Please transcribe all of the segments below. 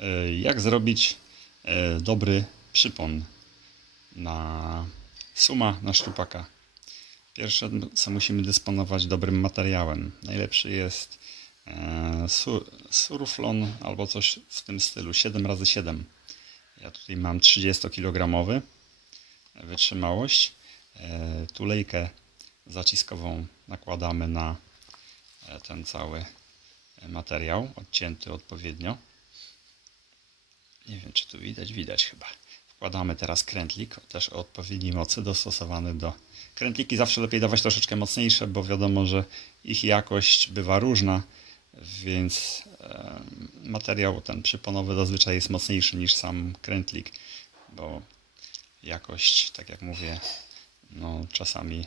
e, jak zrobić e, dobry przypon na suma, na szczupaka. Pierwsze, co musimy dysponować dobrym materiałem. Najlepszy jest e, sur, surflon albo coś w tym stylu 7x7. Ja tutaj mam 30 kg wytrzymałość. Tulejkę zaciskową nakładamy na ten cały materiał, odcięty odpowiednio. Nie wiem, czy tu widać, widać chyba. Wkładamy teraz krętlik, też o odpowiedniej mocy, dostosowany do... Krętliki zawsze lepiej dawać troszeczkę mocniejsze, bo wiadomo, że ich jakość bywa różna, więc e, materiał ten przyponowy zazwyczaj jest mocniejszy niż sam krętlik, bo jakość, tak jak mówię, no czasami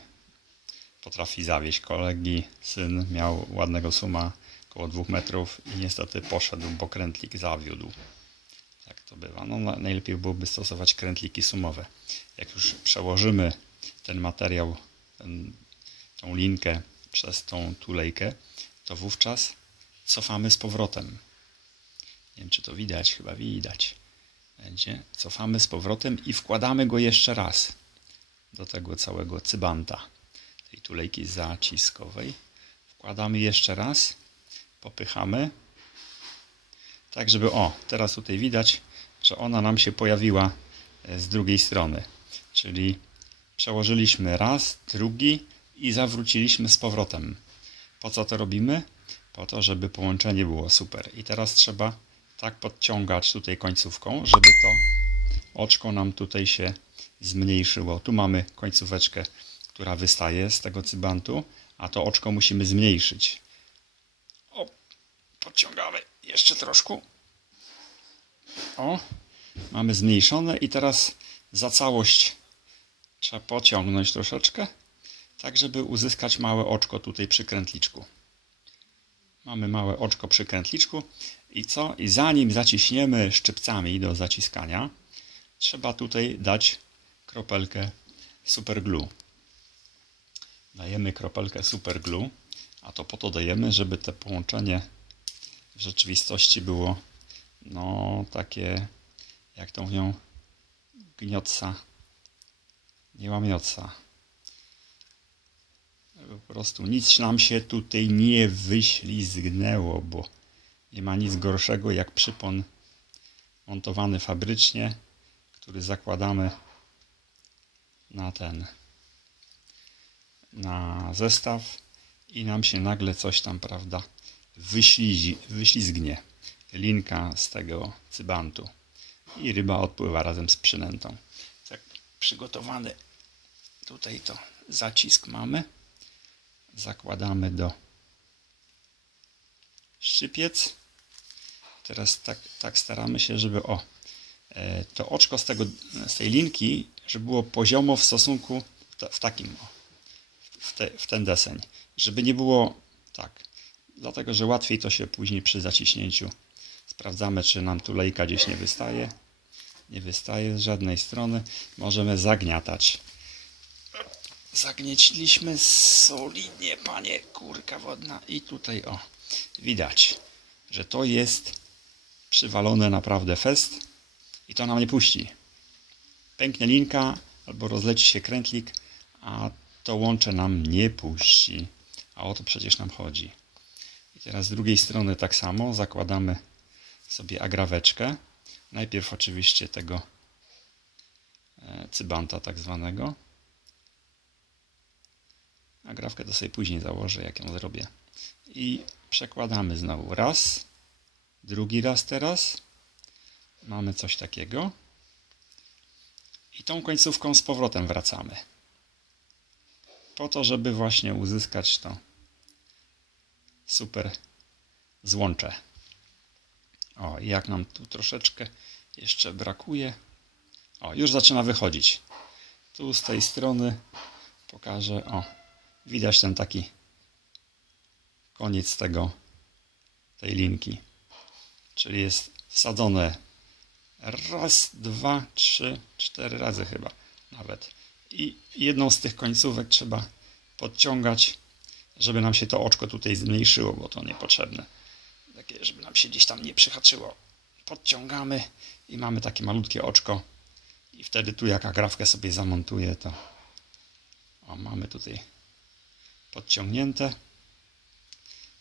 potrafi zawieść. Kolegi syn miał ładnego suma, około 2 metrów i niestety poszedł, bo krętlik zawiódł. To bywa. No, na- najlepiej byłoby stosować krętliki sumowe. Jak już przełożymy ten materiał, ten, tą linkę przez tą tulejkę, to wówczas cofamy z powrotem. Nie wiem, czy to widać, chyba widać. Będzie. Cofamy z powrotem i wkładamy go jeszcze raz do tego całego cybanta, tej tulejki zaciskowej. Wkładamy jeszcze raz, popychamy, tak żeby, o, teraz tutaj widać, że ona nam się pojawiła e, z drugiej strony. Czyli przełożyliśmy raz, drugi i zawróciliśmy z powrotem. Po co to robimy? Po to, żeby połączenie było super. I teraz trzeba tak podciągać tutaj końcówką, żeby to oczko nam tutaj się zmniejszyło. Tu mamy końcóweczkę, która wystaje z tego cybantu, a to oczko musimy zmniejszyć. O, podciągamy jeszcze troszkę. O, mamy zmniejszone i teraz za całość trzeba pociągnąć troszeczkę, tak żeby uzyskać małe oczko tutaj przy krętliczku. Mamy małe oczko przy krętliczku i co? I zanim zaciśniemy szczypcami do zaciskania, trzeba tutaj dać kropelkę super glue. Dajemy kropelkę super glue, a to po to dajemy, żeby te połączenie w rzeczywistości było no takie, jak to mówią, gniotca, nie łamiotca. Po prostu nic nam się tutaj nie wyślizgnęło, bo nie ma nic gorszego jak przypon montowany fabrycznie, który zakładamy na ten na zestaw i nam się nagle coś tam, prawda, wyślizi, wyślizgnie. Linka z tego cybantu i ryba odpływa razem z przynętą. Tak przygotowany tutaj to zacisk mamy. Zakładamy do szczypiec. Teraz tak, tak staramy się, żeby o e, to oczko z, tego, z tej linki, żeby było poziomo w stosunku w, ta, w takim w, te, w ten deseń. Żeby nie było tak. Dlatego, że łatwiej to się później przy zaciśnięciu sprawdzamy, czy nam tu lejka gdzieś nie wystaje. Nie wystaje z żadnej strony. Możemy zagniatać. Zagnieciliśmy solidnie, panie kurka wodna. I tutaj o, widać, że to jest przywalone naprawdę fest i to nam nie puści. Pęknie linka albo rozleci się krętlik, a to łącze nam nie puści. A o to przecież nam chodzi. I teraz z drugiej strony tak samo zakładamy sobie agraweczkę. Najpierw oczywiście tego e, cybanta tak zwanego. Agrawkę to sobie później założę, jak ją zrobię. I przekładamy znowu raz, drugi raz teraz. Mamy coś takiego. I tą końcówką z powrotem wracamy. Po to, żeby właśnie uzyskać to super złącze. O, jak nam tu troszeczkę jeszcze brakuje. O, już zaczyna wychodzić. Tu z tej strony pokażę. O, widać ten taki koniec tego, tej linki. Czyli jest wsadzone raz, dwa, trzy, cztery razy chyba nawet. I jedną z tych końcówek trzeba podciągać, żeby nam się to oczko tutaj zmniejszyło, bo to niepotrzebne. Takie, żeby nam się gdzieś tam nie przyhaczyło. podciągamy i mamy takie malutkie oczko. I wtedy tu jak agrafkę sobie zamontuję, to o, mamy tutaj podciągnięte.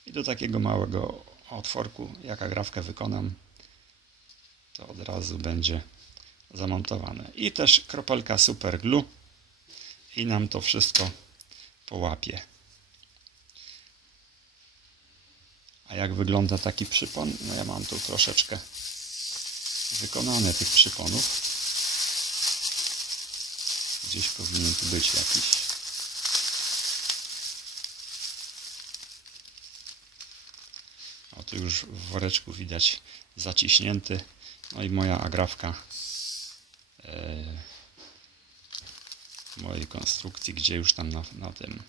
I do takiego małego otworku, jak agrafkę wykonam, to od razu będzie zamontowane. I też kropelka super glue i nam to wszystko połapie. A jak wygląda taki przypon? No ja mam tu troszeczkę wykonane tych przyponów. Gdzieś powinien tu być jakiś. O, tu już w woreczku widać zaciśnięty. No i moja agrafka e, mojej konstrukcji, gdzie już tam na, na tym,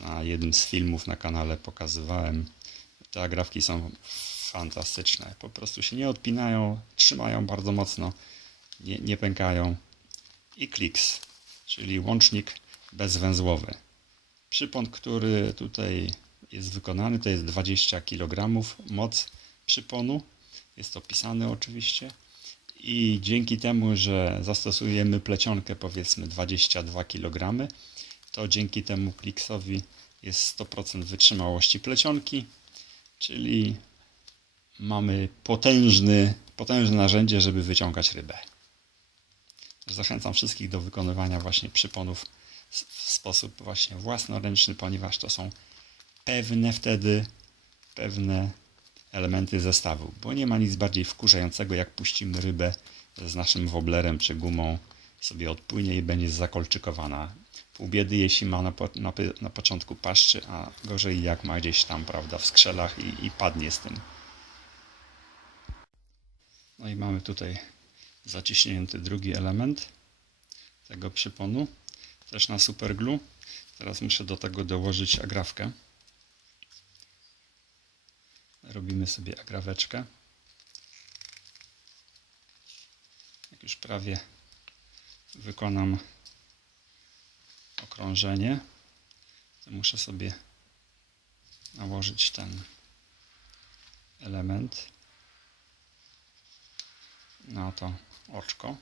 na jednym z filmów na kanale pokazywałem. Te agrafki są fantastyczne. Po prostu się nie odpinają, trzymają bardzo mocno, nie, nie pękają. I kliks, czyli łącznik bezwęzłowy. Przypon, który tutaj jest wykonany, to jest 20 kg moc przyponu. Jest opisany oczywiście. I dzięki temu, że zastosujemy plecionkę powiedzmy 22 kg, to dzięki temu kliksowi jest 100% wytrzymałości plecionki, czyli mamy potężny, potężne narzędzie, żeby wyciągać rybę. Zachęcam wszystkich do wykonywania właśnie przyponów w sposób właśnie własnoręczny, ponieważ to są pewne wtedy, pewne elementy zestawu, bo nie ma nic bardziej wkurzającego, jak puścimy rybę z naszym woblerem czy gumą, sobie odpłynie i będzie zakolczykowana. Pół biedy, jeśli ma na, na, na początku paszczy, a gorzej jak ma gdzieś tam, prawda, w skrzelach i, i padnie z tym. No i mamy tutaj zaciśnięty drugi element tego przyponu, też na superglue. Teraz muszę do tego dołożyć agrafkę. Robimy sobie agraweczkę. Jak już prawie wykonam okrążenie, to muszę sobie nałożyć ten element na to oczko.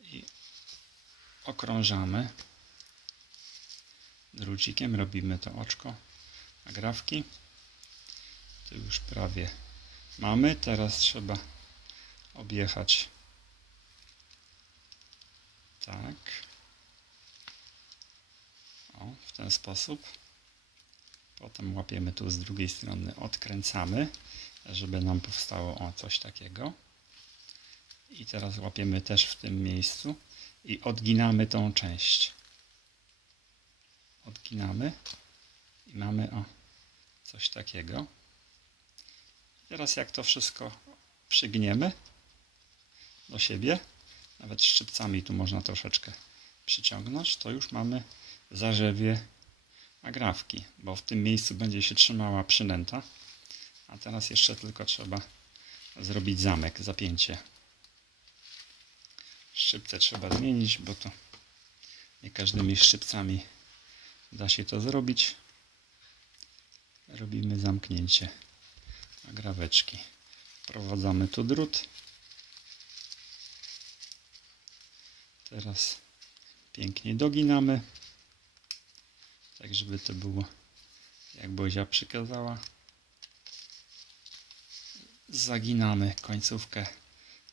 I okrążamy. Drucikiem, robimy to oczko agrafki to już prawie mamy. Teraz trzeba objechać tak. O, w ten sposób. Potem łapiemy tu z drugiej strony, odkręcamy, żeby nam powstało o coś takiego. I teraz łapiemy też w tym miejscu i odginamy tą część. Odginamy i mamy o coś takiego. Teraz jak to wszystko przygniemy do siebie, nawet szczypcami tu można troszeczkę przyciągnąć, to już mamy zarzewie agrafki, bo w tym miejscu będzie się trzymała przynęta. A teraz jeszcze tylko trzeba zrobić zamek, zapięcie. Szczypce trzeba zmienić, bo to nie każdymi szczypcami da się to zrobić. Robimy zamknięcie agraweczki. Wprowadzamy tu drut. Teraz pięknie doginamy. Tak, żeby to było jak Bozia przykazała. Zaginamy końcówkę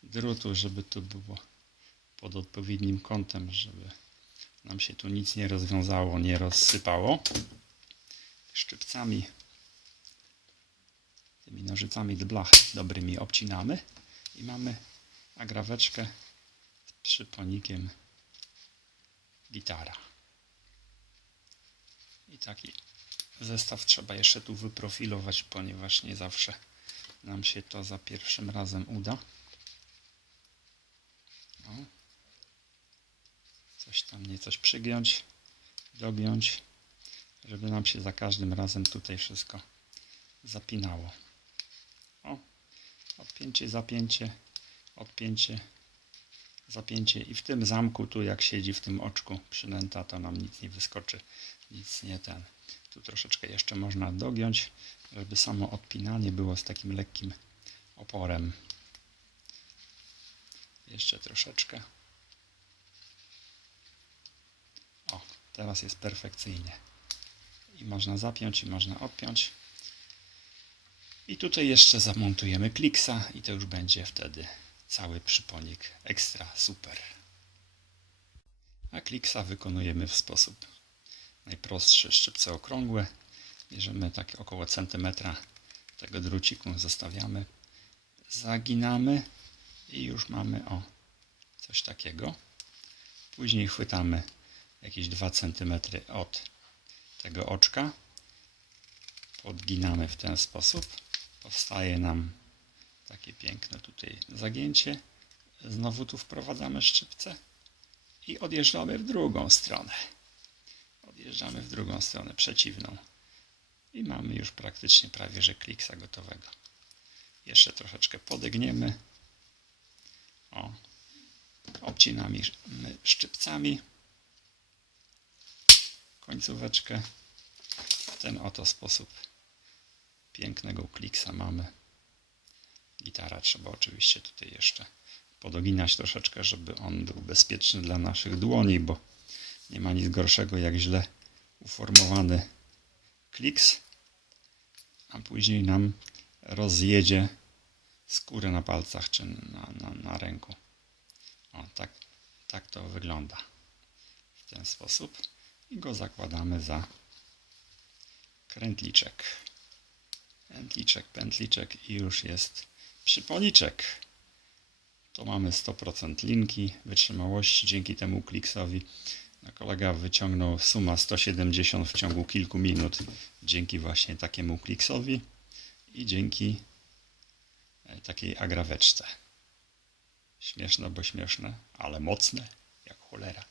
drutu, żeby to było pod odpowiednim kątem, żeby nam się tu nic nie rozwiązało, nie rozsypało. Szczypcami tymi nożycami z blachy dobrymi obcinamy i mamy agraweczkę przyponikiem gitara. I taki zestaw trzeba jeszcze tu wyprofilować, ponieważ nie zawsze nam się to za pierwszym razem uda. O. Coś tam nie coś przygiąć, dogiąć, żeby nam się za każdym razem tutaj wszystko zapinało. O, odpięcie, zapięcie, odpięcie, zapięcie i w tym zamku tu jak siedzi w tym oczku przynęta to nam nic nie wyskoczy, nic nie ten. Tu troszeczkę jeszcze można dogiąć, żeby samo odpinanie było z takim lekkim oporem. Jeszcze troszeczkę. O, teraz jest perfekcyjnie. I można zapiąć, i można odpiąć. I tutaj jeszcze zamontujemy kliksa i to już będzie wtedy cały przyponik ekstra super. A kliksa wykonujemy w sposób najprostszy. Szczypce okrągłe. Bierzemy tak około centymetra tego druciku, zostawiamy, zaginamy i już mamy o coś takiego. Później chwytamy jakieś 2 cm od tego oczka. Podginamy w ten sposób. Powstaje nam takie piękne tutaj zagięcie. Znowu tu wprowadzamy szczypce i odjeżdżamy w drugą stronę. Odjeżdżamy w drugą stronę przeciwną. I mamy już praktycznie prawie że kliksa gotowego. Jeszcze troszeczkę podegniemy. O, obcinamy szczypcami końcóweczkę. W ten oto sposób pięknego kliksa mamy. Gitara trzeba oczywiście tutaj jeszcze podoginać troszeczkę, żeby on był bezpieczny dla naszych dłoni, bo nie ma nic gorszego jak źle uformowany kliks, a później nam rozjedzie skórę na palcach czy na, na, na ręku. O, tak, tak to wygląda w ten sposób i go zakładamy za krętliczek. Pętliczek, pętliczek i już jest przyponiczek. To mamy 100% linki wytrzymałości dzięki temu kliksowi. No, kolega wyciągnął suma 170 w ciągu kilku minut dzięki właśnie takiemu kliksowi i dzięki e, takiej agraweczce. Śmieszne, bo śmieszne, ale mocne jak cholera.